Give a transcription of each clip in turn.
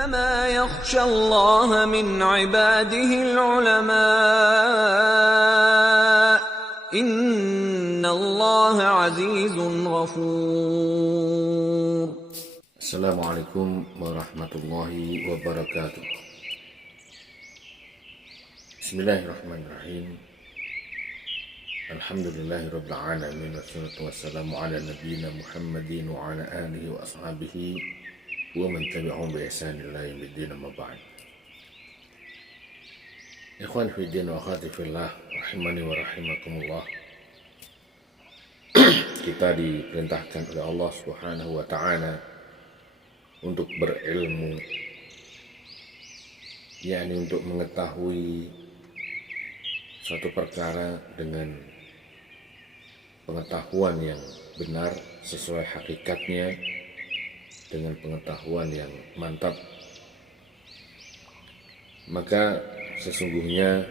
إنما يخشى الله من عباده العلماء إن الله عزيز غفور. Assalamualaikum warahmatullahi wabarakatuh. Bismillahirrahmanirrahim. Alhamdulillahirabbil alamin wassalatu wassalamu ala nabiyyina Muhammadin wa ala alihi wa ashabihi wa man tabi'ahum bi ihsan ila yaumiddin, amma ba'd. Ikhwan fi din wa akhwati fillah rahimani wa rahimakumullah. Kita diperintahkan oleh Allah Subhanahu wa taala untuk berilmu, yakni untuk mengetahui suatu perkara dengan pengetahuan yang benar sesuai hakikatnya, dengan pengetahuan yang mantap. Maka sesungguhnya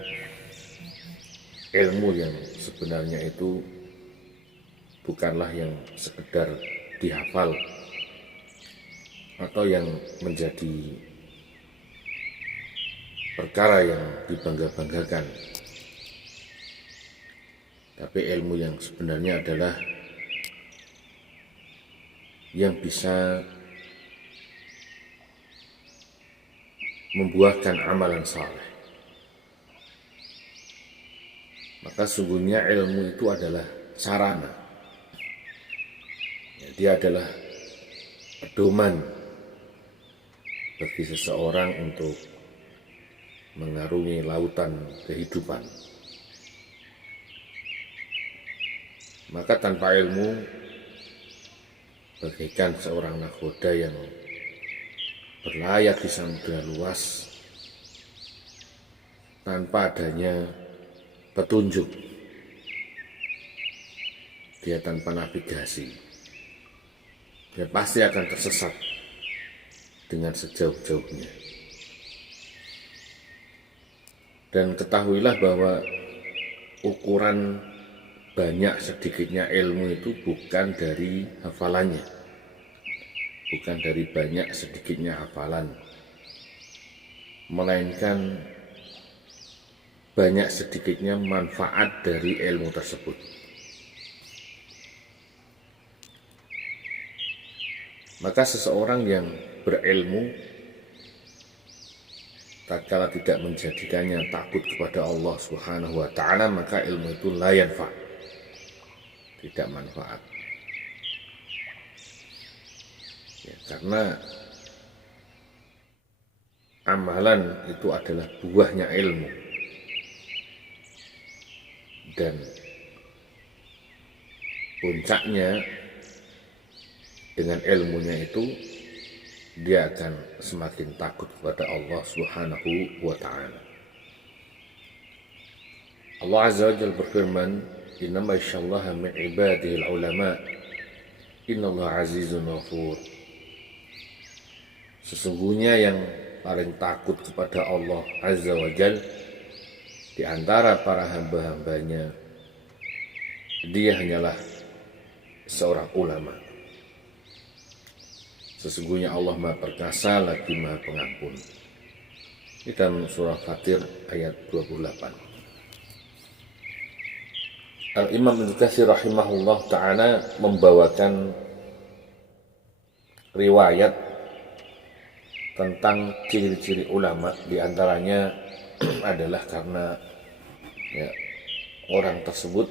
ilmu yang sebenarnya itu bukanlah yang sekedar dihafal atau yang menjadi perkara yang dibangga-banggakan, tapi ilmu yang sebenarnya adalah yang bisa membuahkan amalan saleh. Maka sungguhnya ilmu itu adalah sarana, dia adalah pedoman bagi seseorang untuk mengarungi lautan kehidupan. Maka tanpa ilmu, bagaikan seorang nahkoda yang berlayar di samudera luas tanpa adanya petunjuk, dia tanpa navigasi, dia pasti akan tersesat dengan sejauh-jauhnya. Dan ketahuilah bahwa ukuran banyak sedikitnya ilmu itu bukan dari hafalannya, bukan dari banyak sedikitnya hafalan, melainkan banyak sedikitnya manfaat dari ilmu tersebut. Maka seseorang yang berilmu, tatkala tidak menjadikannya takut kepada Allah Subhanahu wa taala, maka ilmu itu la yanfa', tidak manfaat. Ya, karena amalan itu adalah buahnya ilmu, dan puncaknya dengan ilmunya itu dia akan semakin takut kepada Allah Subhanahu wa ta'ala. Allah Azza wa Jalla berfirman, "Innama yakhshallaha min ibadihi al-ulama, innallaha azizun ghafur." Sesungguhnya yang paling takut kepada Allah Azza wa Jalla di antara para hamba-hambanya, dia hanyalah seorang ulama. Sesungguhnya Allah Maha Perkasa lagi Maha Pengampun. Ini dalam surah Fatir ayat 28. Al-Imam Ibnu Katsir rahimahullah ta'ala membawakan riwayat tentang ciri-ciri ulama. Di antaranya adalah karena orang tersebut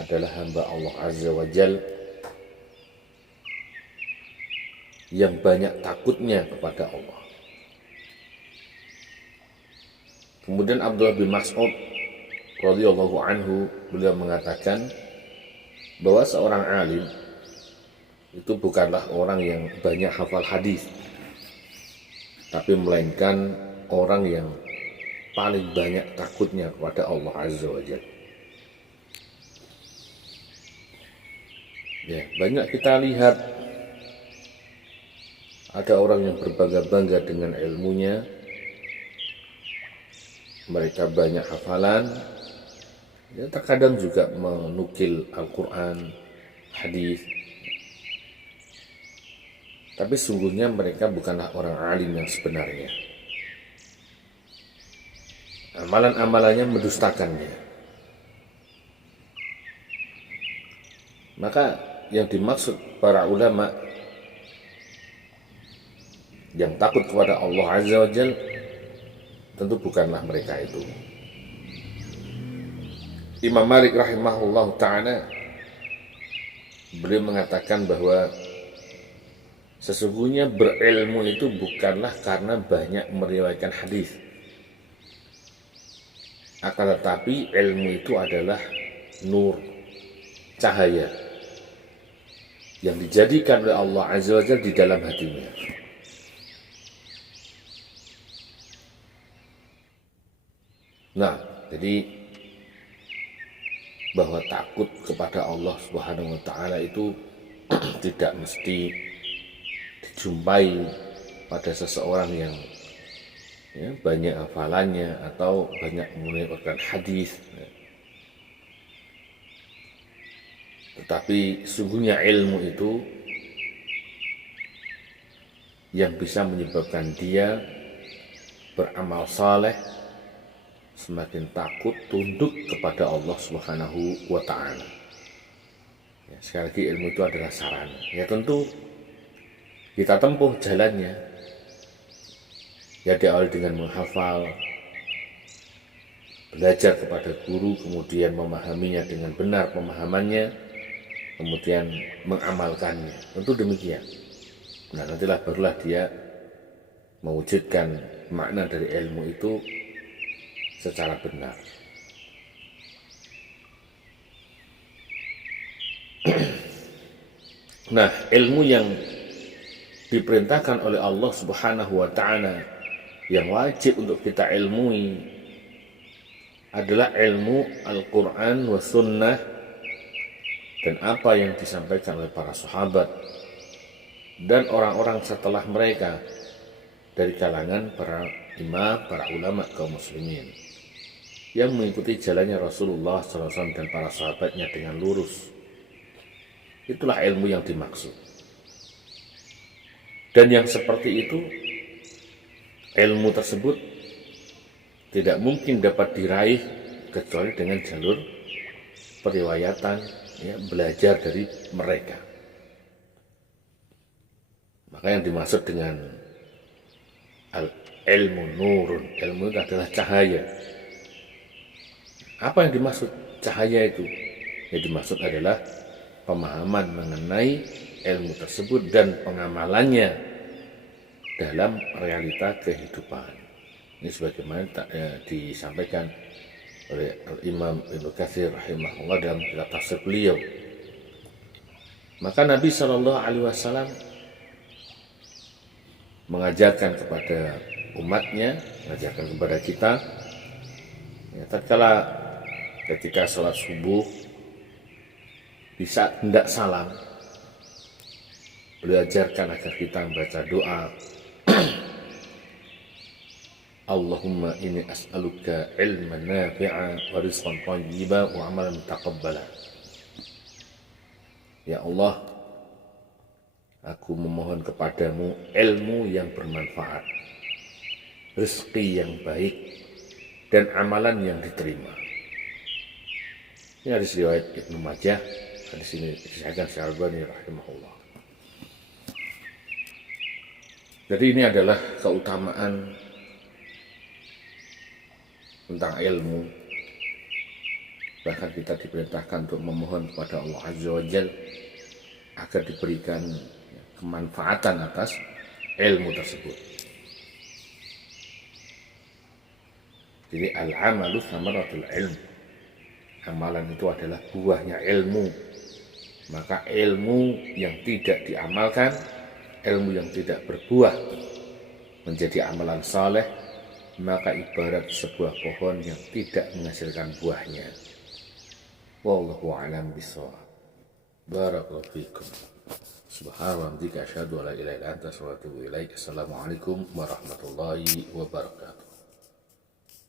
adalah hamba Allah Azza wa Jalla yang banyak takutnya kepada Allah. Kemudian Abdullah bin Mas'ud radhiyallahu anhu, beliau mengatakan bahwa seorang alim itu bukanlah orang yang banyak hafal hadis, tapi melainkan orang yang paling banyak takutnya kepada Allah Azza wa Jalla. Ya, banyak kita lihat ada orang yang berbangga-bangga dengan ilmunya, mereka banyak hafalan, ya, terkadang juga menukil Al-Quran, hadis, Tapi sungguhnya mereka bukanlah orang alim yang sebenarnya. Amalan-amalannya mendustakannya. Maka yang dimaksud para ulama yang takut kepada Allah Azza wa Jalla tentu bukanlah mereka itu. Imam Malik rahimahullah ta'ala beliau mengatakan bahwa sesungguhnya berilmu itu bukanlah karena banyak meriwayatkan hadis, akan tetapi ilmu itu adalah nur, cahaya yang dijadikan oleh Allah Azza wa Jalla di dalam hatinya. Nah, jadi bahwa takut kepada Allah Subhanahu wa taala itu tidak mesti dijumpai pada seseorang yang banyak hafalannya atau banyak meriwayatkan hadis. Tetapi sungguhnya ilmu itu yang bisa menyebabkan dia beramal saleh, semakin takut, tunduk kepada Allah Subhanahu wa ta'ala. Ya, sekali lagi ilmu itu adalah sarana. Ya tentu kita tempuh jalannya. Ya diawali dengan menghafal, belajar kepada guru, kemudian memahaminya dengan benar pemahamannya, kemudian mengamalkannya. Tentu demikian. Nah nantilah barulah dia mewujudkan makna dari ilmu itu secara benar. Nah, ilmu yang diperintahkan oleh Allah Subhanahu wa ta'ala yang wajib untuk kita ilmui adalah ilmu Al-Quran wa Sunnah dan apa yang disampaikan oleh para sahabat dan orang-orang setelah mereka dari kalangan para imam, para ulama kaum muslimin yang mengikuti jalannya Rasulullah SAW dan para sahabatnya dengan lurus. Itulah ilmu yang dimaksud. Dan yang seperti itu, ilmu tersebut tidak mungkin dapat diraih kecuali dengan jalur periwayatan, ya, belajar dari mereka. Maka yang dimaksud dengan ilmu nurun, ilmu itu adalah cahaya. Apa yang dimaksud cahaya itu? Yang dimaksud adalah pemahaman mengenai ilmu tersebut dan pengamalannya dalam realita kehidupan. Ini sebagaimana disampaikan oleh Imam Ibnu Katsir rahimahullah dalam kitab tafsir beliau. Maka Nabi SAW mengajarkan kepada umatnya, mengajarkan kepada kita, ya, tatkala ketika sholat subuh, di saat hendak salam, beliau ajarkan agar kita membaca doa, Allahumma inni as'aluka ilman nafi'a wa rizqan thayyiban wa amalan mutaqabbala. Ya Allah, aku memohon kepadamu ilmu yang bermanfaat, rezeki yang baik, dan amalan yang diterima. Ini hadis riwayat Ibnu Majah. Hadis ini disahkan Syekh Albani rahimahullah. Jadi ini adalah keutamaan tentang ilmu. Bahkan kita diperintahkan untuk memohon kepada Allah Azza wa Jalla agar diberikan kemanfaatan atas ilmu tersebut. Jadi al-amalu thamaratul ilm. Amalan itu adalah buahnya ilmu. Maka ilmu yang tidak diamalkan, ilmu yang tidak berbuah menjadi amalan saleh, maka ibarat sebuah pohon yang tidak menghasilkan buahnya. Wallahu a'lam bishawab. Barakallahu fikum. Subhanallah, asyhadu an la ilaha illa anta, astaghfiruka wa atubu ilaik. Assalamualaikum warahmatullahi wabarakatuh.